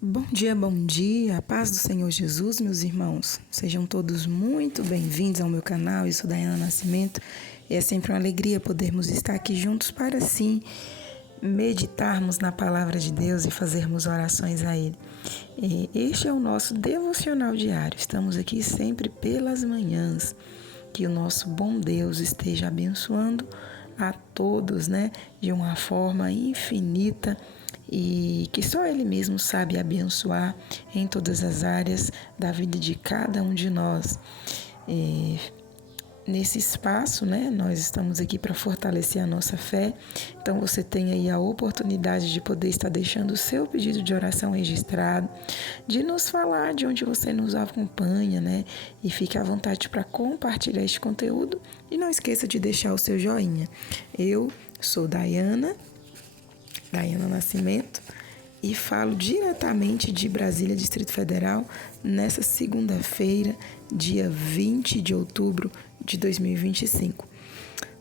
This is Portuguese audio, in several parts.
Bom dia, a paz do Senhor Jesus, meus irmãos. Sejam todos muito bem-vindos ao meu canal. Eu sou Dayana Nascimento e é sempre uma alegria podermos estar aqui juntos para, assim, meditarmos na palavra de Deus e fazermos orações a Ele. Este é o nosso devocional diário. Estamos aqui sempre pelas manhãs. Que o nosso bom Deus esteja abençoando a todos, de uma forma infinita e que só Ele mesmo sabe abençoar em todas as áreas da vida de cada um de nós. Nesse espaço, nós estamos aqui para fortalecer a nossa fé. Então você tem aí a oportunidade de poder estar deixando o seu pedido de oração registrado, de nos falar de onde você nos acompanha, E fique à vontade para compartilhar este conteúdo e não esqueça de deixar o seu joinha. Eu sou Dayana Nascimento, e falo diretamente de Brasília, Distrito Federal, nessa segunda-feira, dia 20 de outubro de 2025.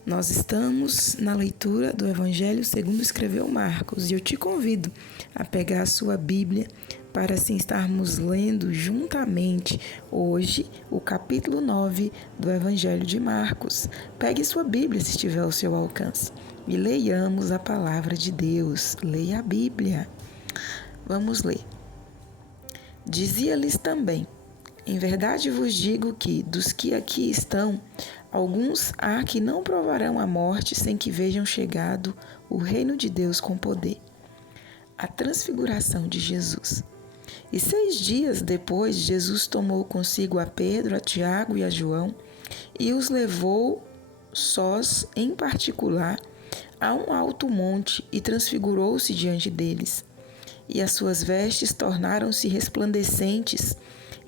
Nós estamos na leitura do Evangelho segundo escreveu Marcos, e eu te convido a pegar a sua Bíblia para assim estarmos lendo juntamente hoje o capítulo 9 do Evangelho de Marcos. Pegue sua Bíblia se estiver ao seu alcance e leiamos a palavra de Deus. Leia a Bíblia. Vamos ler. Dizia-lhes também: em verdade vos digo que, dos que aqui estão, alguns há que não provarão a morte sem que vejam chegado o reino de Deus com poder. A transfiguração de Jesus. E 6 dias depois, Jesus tomou consigo a Pedro, a Tiago e a João e os levou sós em particular a um alto monte e transfigurou-se diante deles. E as suas vestes tornaram-se resplandecentes,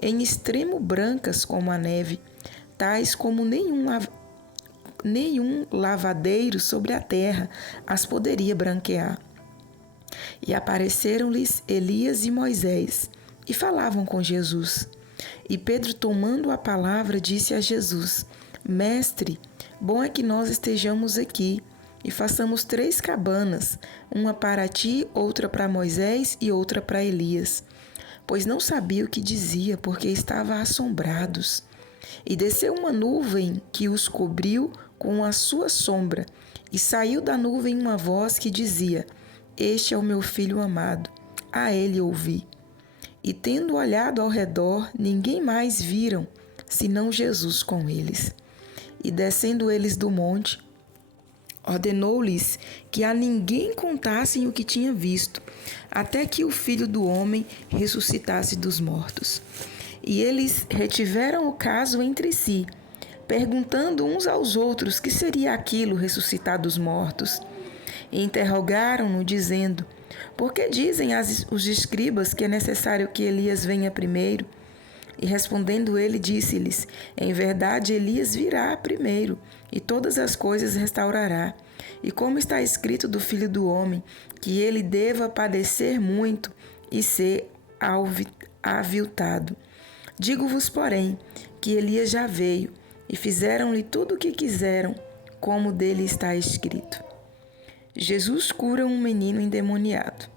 em extremo brancas como a neve, tais como nenhum lavadeiro sobre a terra as poderia branquear. E apareceram-lhes Elias e Moisés, e falavam com Jesus. E Pedro, tomando a palavra, disse a Jesus: Mestre, bom é que nós estejamos aqui, e façamos 3 cabanas, uma para ti, outra para Moisés e outra para Elias. Pois não sabia o que dizia, porque estavam assombrados. E desceu uma nuvem que os cobriu com a sua sombra, e saiu da nuvem uma voz que dizia: Este é o meu filho amado, a ele ouvi. E tendo olhado ao redor, ninguém mais viram, senão Jesus com eles. E descendo eles do monte, ordenou-lhes que a ninguém contassem o que tinha visto, até que o Filho do Homem ressuscitasse dos mortos. E eles retiveram o caso entre si, perguntando uns aos outros que seria aquilo ressuscitar dos mortos. E interrogaram-no, dizendo: Por que dizem os escribas que é necessário que Elias venha primeiro? E respondendo ele, disse-lhes: Em verdade, Elias virá primeiro, e todas as coisas restaurará. E como está escrito do Filho do Homem, que ele deva padecer muito e ser aviltado. Digo-vos, porém, que Elias já veio, e fizeram-lhe tudo o que quiseram, como dele está escrito. Jesus cura um menino endemoniado.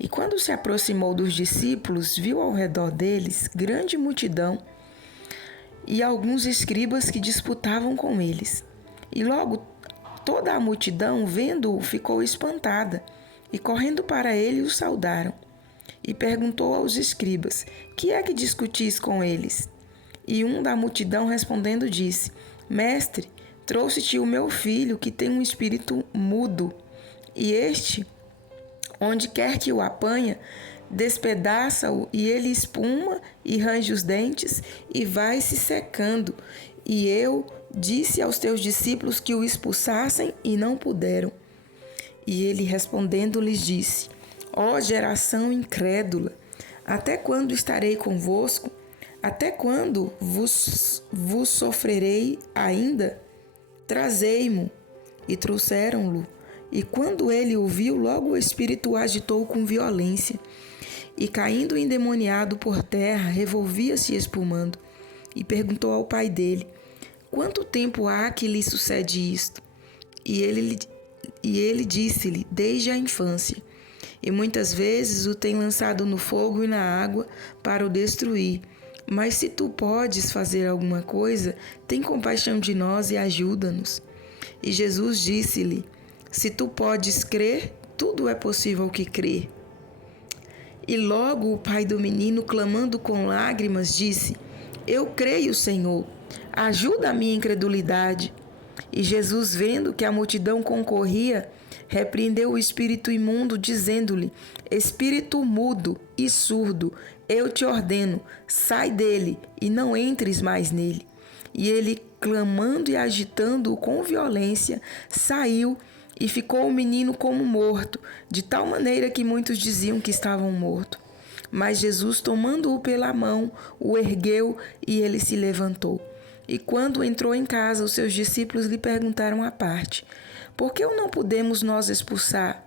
E quando se aproximou dos discípulos, viu ao redor deles grande multidão e alguns escribas que disputavam com eles. E logo toda a multidão, vendo-o, ficou espantada, e correndo para ele o saudaram. E perguntou aos escribas: Que é que discutis com eles? E um da multidão respondendo disse: Mestre, trouxe-te o meu filho, que tem um espírito mudo, e este, onde quer que o apanha, despedaça-o, e ele espuma e range os dentes e vai se secando. E eu disse aos teus discípulos que o expulsassem e não puderam. E ele respondendo lhes disse: Ó geração incrédula, até quando estarei convosco? Até quando vos sofrerei ainda? Trazei-mo. E trouxeram-lo. E quando ele o viu, logo o espírito o agitou com violência. E caindo endemoniado por terra, revolvia-se espumando. E perguntou ao pai dele: Quanto tempo há que lhe sucede isto? E ele disse-lhe: Desde a infância. e muitas vezes o tem lançado no fogo e na água para o destruir. Mas se tu podes fazer alguma coisa, tem compaixão de nós e ajuda-nos. E Jesus disse-lhe: Se tu podes crer, tudo é possível ao que crê. E logo o pai do menino, clamando com lágrimas, disse: Eu creio, Senhor, ajuda a minha incredulidade. E Jesus, vendo que a multidão concorria, repreendeu o espírito imundo, dizendo-lhe: Espírito mudo e surdo, eu te ordeno, sai dele e não entres mais nele. E ele, clamando e agitando-o com violência, saiu e ficou o menino como morto, de tal maneira que muitos diziam que estavam morto. Mas Jesus, tomando-o pela mão, o ergueu e ele se levantou. E quando entrou em casa, os seus discípulos lhe perguntaram à parte: Por que o não podemos nós expulsar?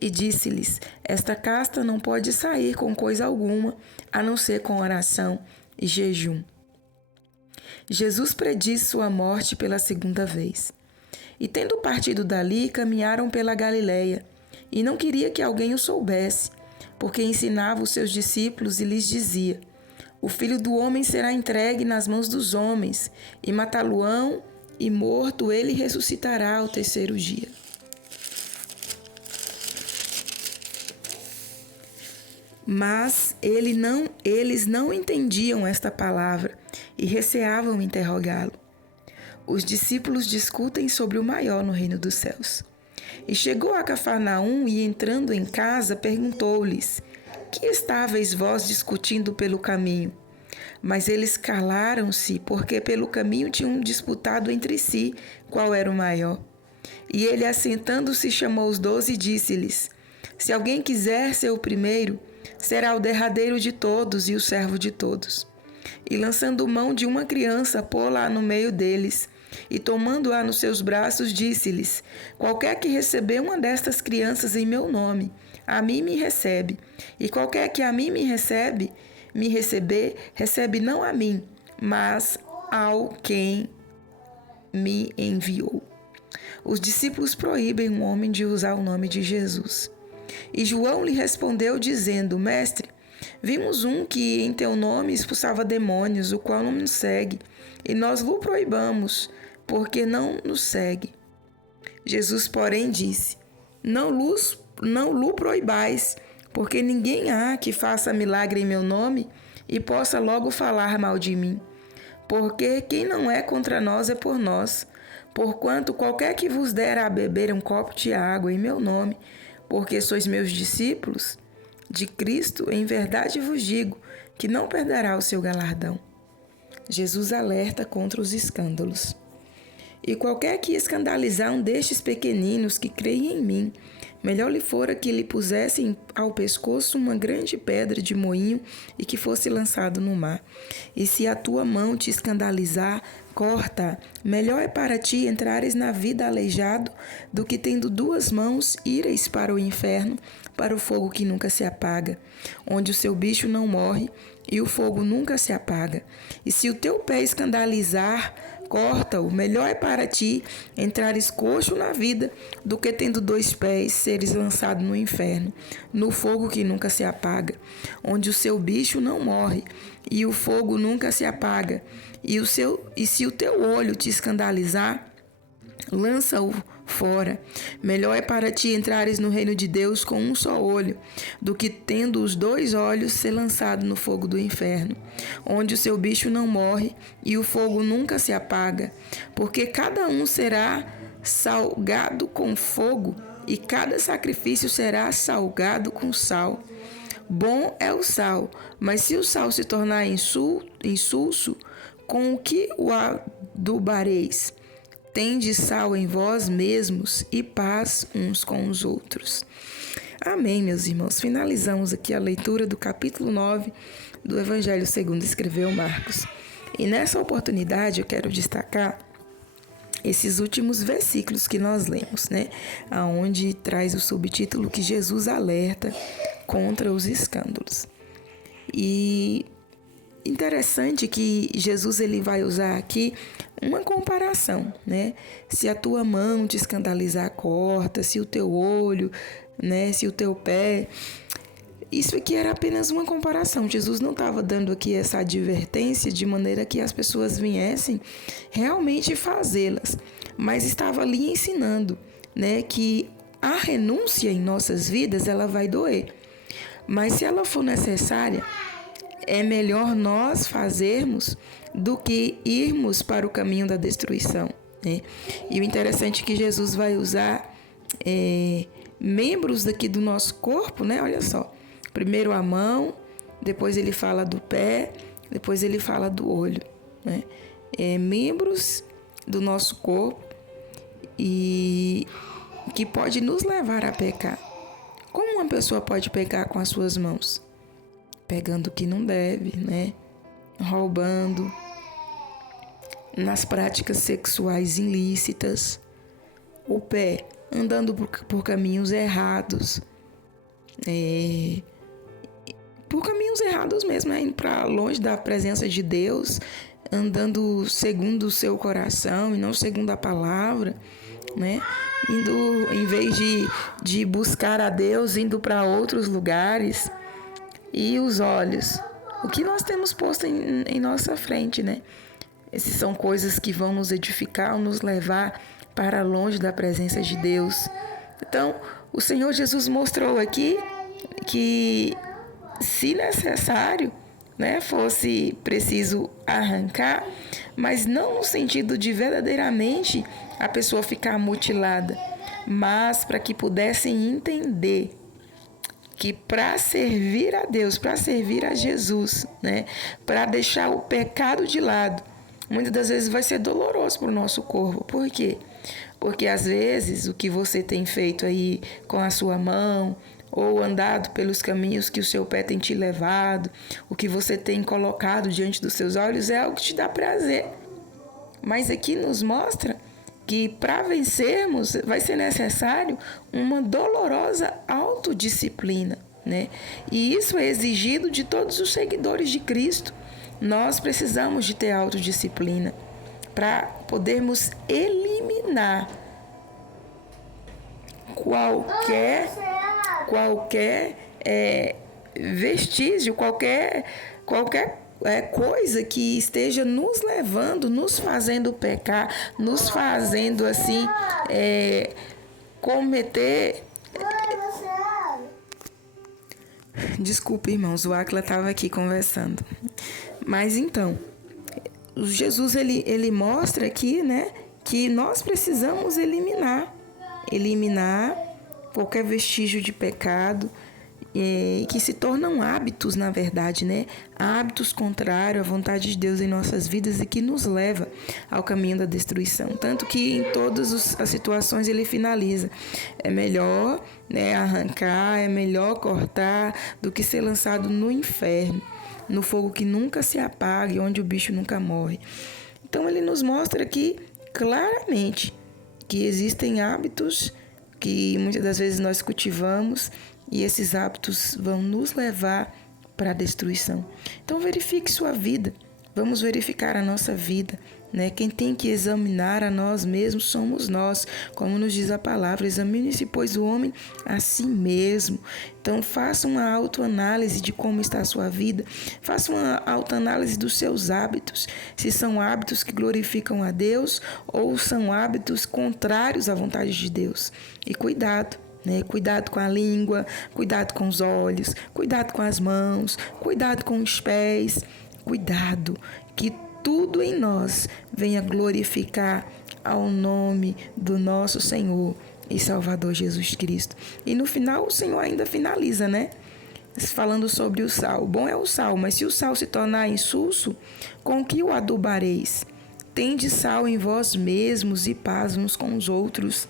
E disse-lhes: Esta casta não pode sair com coisa alguma, a não ser com oração e jejum. Jesus prediz sua morte pela segunda vez. E tendo partido dali, caminharam pela Galileia, e não queria que alguém o soubesse, porque ensinava os seus discípulos e lhes dizia: O Filho do Homem será entregue nas mãos dos homens, e matá-lo-ão, e morto ele ressuscitará ao terceiro dia. Mas eles não entendiam esta palavra e receavam interrogá-lo. Os discípulos discutem sobre o maior no reino dos céus. E chegou a Cafarnaum e, entrando em casa, perguntou-lhes: Que estáveis vós discutindo pelo caminho? Mas eles calaram-se, porque pelo caminho tinham disputado entre si qual era o maior. E ele, assentando-se, chamou os 12 e disse-lhes: Se alguém quiser ser o primeiro, será o derradeiro de todos e o servo de todos. E lançando mão de uma criança, pô-la no meio deles, e tomando-a nos seus braços, disse-lhes: Qualquer que receber uma destas crianças em meu nome, a mim me recebe. E qualquer que a mim me receber, recebe não a mim, mas ao quem me enviou. Os discípulos proíbem um homem de usar o nome de Jesus. E João lhe respondeu, dizendo: Mestre, vimos um que em teu nome expulsava demônios, o qual não nos segue, e nós lhe proibamos, porque não nos segue. Jesus, porém, disse: Não lhe proibais, porque ninguém há que faça milagre em meu nome e possa logo falar mal de mim. Porque quem não é contra nós é por nós. Porquanto qualquer que vos der a beber um copo de água em meu nome, porque sois meus discípulos de Cristo, em verdade vos digo que não perderá o seu galardão. Jesus alerta contra os escândalos. E qualquer que escandalizar um destes pequeninos que creem em mim, melhor lhe fora que lhe pusessem ao pescoço uma grande pedra de moinho e que fosse lançado no mar. E se a tua mão te escandalizar, corta. Melhor é para ti entrares na vida aleijado do que, tendo 2 mãos, ires para o inferno, para o fogo que nunca se apaga, onde o seu bicho não morre e o fogo nunca se apaga. E se o teu pé escandalizar, corta-o. Melhor é para ti entrares coxo na vida do que, tendo 2 pés, seres lançado no inferno, no fogo que nunca se apaga, onde o seu bicho não morre e o fogo nunca se apaga. E se o teu olho te escandalizar, lança-o fora. Melhor é para ti entrares no reino de Deus com um só olho, do que, tendo os 2 olhos, ser lançado no fogo do inferno, onde o seu bicho não morre e o fogo nunca se apaga. Porque cada um será salgado com fogo, e cada sacrifício será salgado com sal. Bom é o sal, mas se o sal se tornar insulso, com o que o adubareis? Tende sal em vós mesmos e paz uns com os outros. Amém, meus irmãos. Finalizamos aqui a leitura do capítulo 9 do Evangelho segundo escreveu Marcos. E nessa oportunidade eu quero destacar esses últimos versículos que nós lemos, né? Aonde traz o subtítulo que Jesus alerta contra os escândalos. E interessante que Jesus ele vai usar aqui uma comparação, né? Se a tua mão te escandalizar, corta. Se o teu olho né? Se o teu pé... Isso aqui era apenas uma comparação. Jesus não estava dando aqui essa advertência de maneira que as pessoas viessem realmente fazê-las, mas estava ali ensinando, né, que a renúncia em nossas vidas, ela vai doer. Mas se ela for necessária, é melhor nós fazermos do que irmos para o caminho da destruição, né? E o interessante é que Jesus vai usar membros daqui do nosso corpo, né? Olha só. Primeiro a mão, depois ele fala do pé, depois ele fala do olho, né? Membros do nosso corpo e que pode nos levar a pecar. Como uma pessoa pode pecar com as suas mãos? Pegando o que não deve, né? Roubando, nas práticas sexuais ilícitas. O pé, andando por caminhos errados. Por caminhos errados mesmo, né? Indo para longe da presença de Deus, andando segundo o seu coração e não segundo a palavra, né? Indo, em vez de buscar a Deus, indo para outros lugares. E os olhos, o que nós temos posto em nossa frente, né? Essas são coisas que vão nos edificar, nos levar para longe da presença de Deus. Então, o Senhor Jesus mostrou aqui que, se necessário, né, fosse preciso arrancar, mas não no sentido de verdadeiramente a pessoa ficar mutilada, mas para que pudessem entender que para servir a Deus, para servir a Jesus, né, para deixar o pecado de lado, muitas das vezes vai ser doloroso para o nosso corpo. Por quê? Porque às vezes o que você tem feito aí com a sua mão, ou andado pelos caminhos que o seu pé tem te levado, o que você tem colocado diante dos seus olhos é algo que te dá prazer. Mas aqui nos mostra que para vencermos vai ser necessário uma dolorosa autodisciplina, né? E isso é exigido de todos os seguidores de Cristo. Nós precisamos de ter autodisciplina para podermos eliminar qualquer vestígio, qualquer coisa que esteja nos levando, nos fazendo pecar, nos fazendo assim cometer. Desculpa, irmãos, o Áquila estava aqui conversando. Mas então, Jesus ele mostra aqui, né, que nós precisamos eliminar qualquer vestígio de pecado, que se tornam hábitos, na verdade, né? Hábitos contrários à vontade de Deus em nossas vidas e que nos leva ao caminho da destruição. Tanto que em todas as situações ele finaliza. É melhor, né, arrancar, é melhor cortar do que ser lançado no inferno, no fogo que nunca se apaga e onde o bicho nunca morre. Então ele nos mostra aqui claramente que existem hábitos que muitas das vezes nós cultivamos e esses hábitos vão nos levar para a destruição. Então verifique sua vida, vamos verificar a nossa vida, né? Quem tem que examinar a nós mesmos somos nós, como nos diz a palavra, examine-se, pois, o homem a si mesmo. Então faça uma autoanálise de como está a sua vida, faça uma autoanálise dos seus hábitos, se são hábitos que glorificam a Deus ou são hábitos contrários à vontade de Deus. E cuidado, né? Cuidado com a língua, cuidado com os olhos, cuidado com as mãos, cuidado com os pés, cuidado que tudo em nós venha glorificar ao nome do nosso Senhor e Salvador Jesus Cristo. E no final o Senhor ainda finaliza, né? Falando sobre o sal. Bom é o sal, mas se o sal se tornar insulso, com que o adubareis? Tende sal em vós mesmos e paz uns com os outros.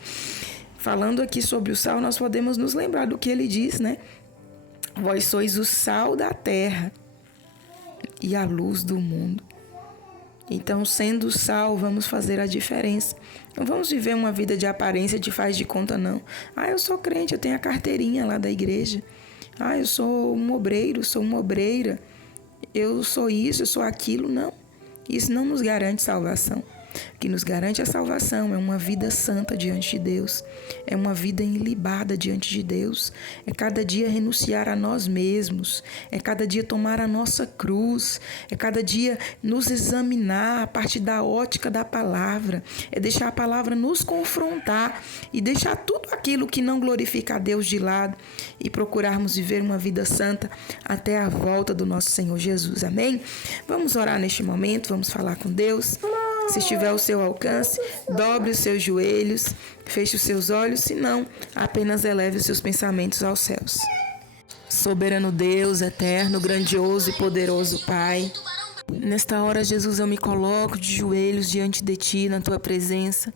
Falando aqui sobre o sal, nós podemos nos lembrar do que ele diz, né? Vós sois o sal da terra e a luz do mundo. Então, sendo sal, vamos fazer a diferença. Não vamos viver uma vida de aparência, de faz de conta, não. Eu sou crente, eu tenho a carteirinha lá da igreja. Eu sou um obreiro, sou uma obreira. Eu sou isso, eu sou aquilo. Não. Isso não nos garante salvação. que nos garante a salvação, é uma vida santa diante de Deus, é uma vida ilibada diante de Deus, é cada dia renunciar a nós mesmos, é cada dia tomar a nossa cruz, é cada dia nos examinar a partir da ótica da palavra, é deixar a palavra nos confrontar e deixar tudo aquilo que não glorifica a Deus de lado e procurarmos viver uma vida santa até a volta do nosso Senhor Jesus. Amém? Vamos orar neste momento, vamos falar com Deus. Se estiver ao seu alcance, dobre os seus joelhos, feche os seus olhos, se não, apenas eleve os seus pensamentos aos céus. Soberano Deus, eterno, grandioso e poderoso Pai, nesta hora, Jesus, eu me coloco de joelhos diante de Ti, na Tua presença,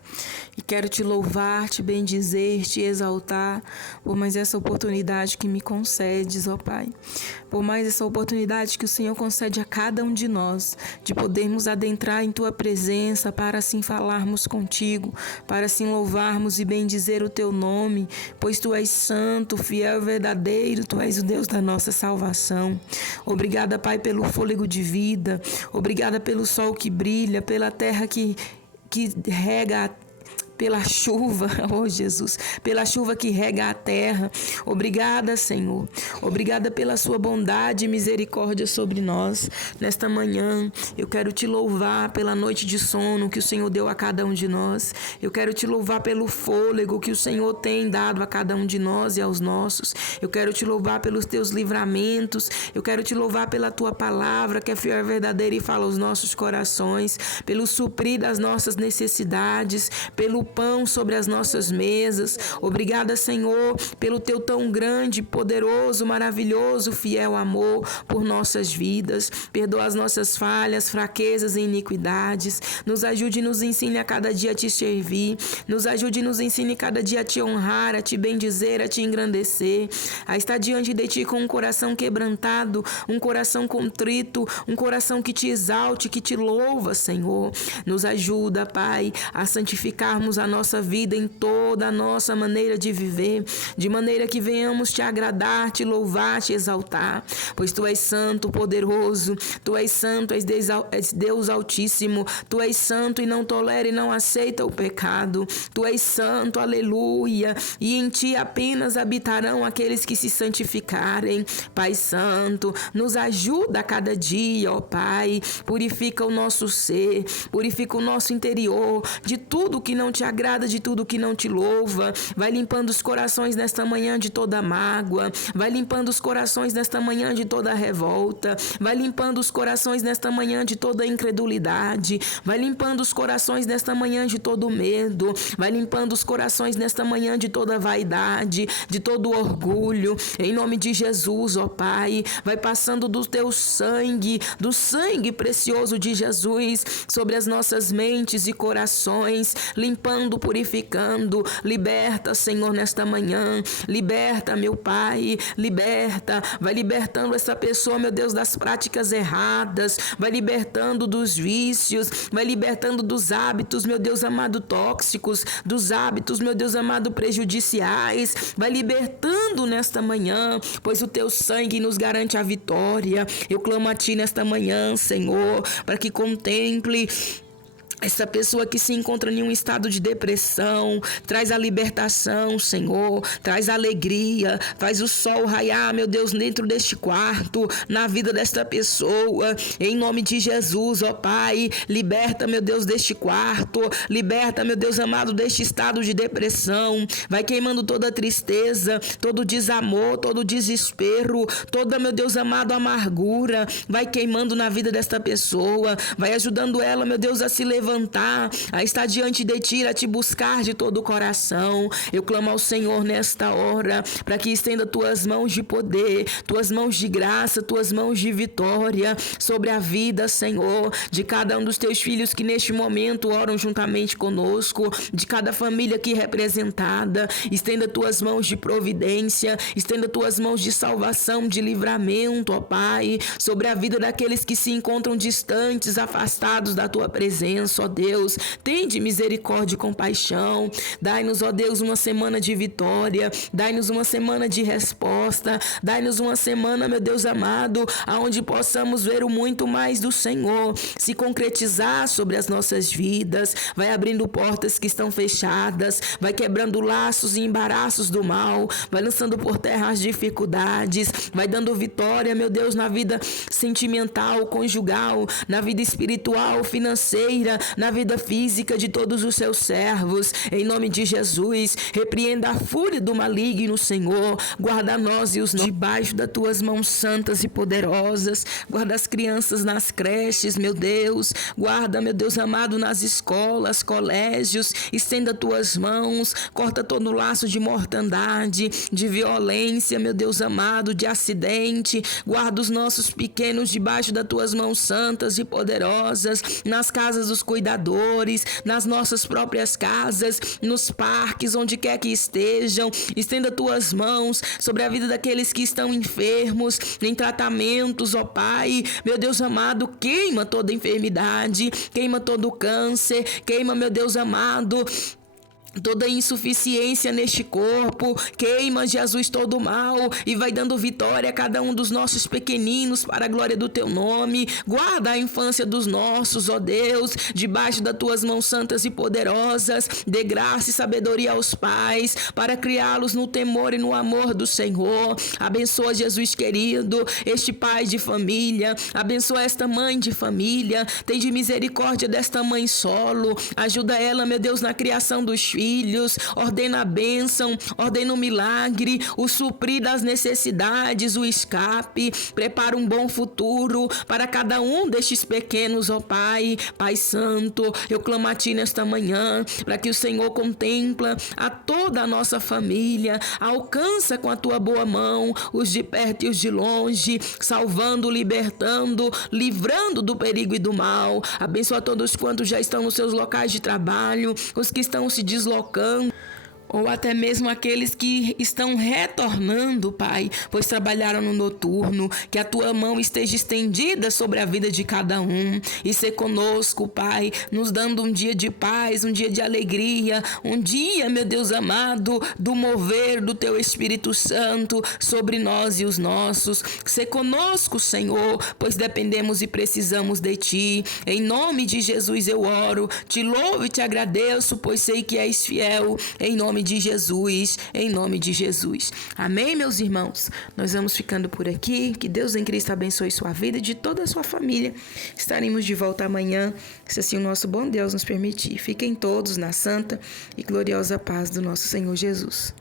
e quero Te louvar, Te bendizer, Te exaltar, por mais essa oportunidade que me concedes, ó Pai, por mais essa oportunidade que o Senhor concede a cada um de nós, de podermos adentrar em Tua presença, para assim falarmos contigo, para assim louvarmos e bendizer o Teu nome, pois Tu és santo, fiel e verdadeiro, Tu és o Deus da nossa salvação. Obrigada, Pai, pelo fôlego de vida. Obrigada pelo sol que brilha, pela terra que rega pela chuva, oh Jesus, pela chuva que rega a terra. Obrigada, Senhor. Obrigada pela sua bondade e misericórdia sobre nós. Nesta manhã, eu quero Te louvar pela noite de sono que o Senhor deu a cada um de nós. Eu quero Te louvar pelo fôlego que o Senhor tem dado a cada um de nós e aos nossos. Eu quero Te louvar pelos Teus livramentos. Eu quero Te louvar pela Tua palavra, que é fiel e verdadeira e fala aos nossos corações, pelo suprir das nossas necessidades, pelo pão sobre as nossas mesas. Obrigada, Senhor, pelo Teu tão grande, poderoso, maravilhoso, fiel amor por nossas vidas. Perdoa as nossas falhas, fraquezas e iniquidades. Nos ajude e nos ensine a cada dia a Te servir. Nos ajude e nos ensine cada dia a Te honrar, a Te bendizer, a Te engrandecer, a estar diante de Ti com um coração quebrantado, um coração contrito, um coração que Te exalte, que Te louva, Senhor. Nos ajuda, Pai, a santificarmos a nossa vida em toda a nossa maneira de viver, de maneira que venhamos Te agradar, Te louvar, Te exaltar, pois Tu és santo, poderoso, Tu és santo, és Deus altíssimo, Tu és santo e não tolera e não aceita o pecado, Tu és santo, aleluia, e em Ti apenas habitarão aqueles que se santificarem. Pai Santo, nos ajuda a cada dia, ó Pai, purifica o nosso ser, purifica o nosso interior de tudo que não Te agrada, de tudo que não Te louva. Vai limpando os corações nesta manhã de toda mágoa, vai limpando os corações nesta manhã de toda revolta, vai limpando os corações nesta manhã de toda incredulidade, vai limpando os corações nesta manhã de todo medo, vai limpando os corações nesta manhã de toda vaidade, de todo orgulho, em nome de Jesus, ó Pai. Vai passando do Teu sangue, do sangue precioso de Jesus sobre as nossas mentes e corações, limpando, purificando. Liberta, Senhor, nesta manhã. Liberta, meu Pai. Liberta. Vai libertando essa pessoa, meu Deus, das práticas erradas. Vai libertando dos vícios. Vai libertando dos hábitos, meu Deus amado, tóxicos. Dos hábitos, meu Deus amado, prejudiciais. Vai libertando nesta manhã, pois o Teu sangue nos garante a vitória. Eu clamo a Ti nesta manhã, Senhor, para que contemple essa pessoa que se encontra em um estado de depressão. Traz a libertação, Senhor, traz a alegria, faz o sol raiar, meu Deus, dentro deste quarto, na vida desta pessoa, em nome de Jesus, ó Pai. Liberta, meu Deus, deste quarto, liberta, meu Deus amado, deste estado de depressão. Vai queimando toda tristeza, todo desamor, todo desespero, toda, meu Deus amado, amargura. Vai queimando na vida desta pessoa, vai ajudando ela, meu Deus, a se levantar, a estar diante de Ti, a Te buscar de todo o coração. Eu clamo ao Senhor nesta hora, para que estenda Tuas mãos de poder, Tuas mãos de graça, Tuas mãos de vitória sobre a vida, Senhor, de cada um dos Teus filhos que neste momento oram juntamente conosco, de cada família aqui representada. Estenda Tuas mãos de providência, estenda Tuas mãos de salvação, de livramento, ó Pai, sobre a vida daqueles que se encontram distantes, afastados da Tua presença. nosso, ó Deus. Tende misericórdia e compaixão. Dai-nos, ó Deus, uma semana de vitória. Dai-nos uma semana de resposta. Dai-nos uma semana, meu Deus amado, aonde possamos ver o muito mais do Senhor se concretizar sobre as nossas vidas. Vai abrindo portas que estão fechadas. Vai quebrando laços e embaraços do mal. Vai lançando por terra as dificuldades. Vai dando vitória, meu Deus, na vida sentimental, conjugal, na vida espiritual, financeira, na vida física de todos os seus servos. Em nome de Jesus, repreenda a fúria do maligno, Senhor. Guarda nós e os nossos debaixo das tuas mãos santas e poderosas. Guarda as crianças nas creches, meu Deus. Guarda, meu Deus amado, nas escolas, colégios. Estenda tuas mãos. Corta todo o laço de mortandade, de violência, meu Deus amado, de acidente. Guarda os nossos pequenos debaixo das tuas mãos santas e poderosas, nas casas dos cuidadores, nas nossas próprias casas, nos parques, onde quer que estejam. Estenda tuas mãos sobre a vida daqueles que estão enfermos, em tratamentos, ó Pai. Meu Deus amado, queima toda enfermidade, queima todo câncer, queima, meu Deus amado, toda insuficiência neste corpo. Queima, Jesus, todo o mal e vai dando vitória a cada um dos nossos pequeninos para a glória do teu nome. Guarda a infância dos nossos, ó Deus, debaixo das tuas mãos santas e poderosas. Dê graça e sabedoria aos pais para criá-los no temor e no amor do Senhor. Abençoa, Jesus querido, este pai de família. Abençoa esta mãe de família. Tem de misericórdia desta mãe solo. Ajuda ela, meu Deus, na criação dos filhos. Ordena a bênção, ordena o milagre, o suprir das necessidades, o escape. Prepara um bom futuro para cada um destes pequenos, ó Pai. Pai Santo, eu clamo a Ti nesta manhã, para que o Senhor contempla a toda a nossa família, alcança com a Tua boa mão os de perto e os de longe, salvando, libertando, livrando do perigo e do mal. Abençoa todos quantos já estão nos seus locais de trabalho, os que estão se deslocando, ou até mesmo aqueles que estão retornando, Pai, pois trabalharam no noturno. Que a Tua mão esteja estendida sobre a vida de cada um e ser conosco, Pai, nos dando um dia de paz, um dia de alegria, um dia, meu Deus amado, do mover do Teu Espírito Santo sobre nós e os nossos. Ser conosco, Senhor, pois dependemos e precisamos de Ti. Em nome de Jesus eu oro, Te louvo e Te agradeço, pois sei que és fiel. Em nome de Jesus, em nome de Jesus. Amém, meus irmãos? Nós vamos ficando por aqui. Que Deus em Cristo abençoe sua vida e de toda a sua família. Estaremos de volta amanhã, se assim o nosso bom Deus nos permitir. Fiquem todos na santa e gloriosa paz do nosso Senhor Jesus.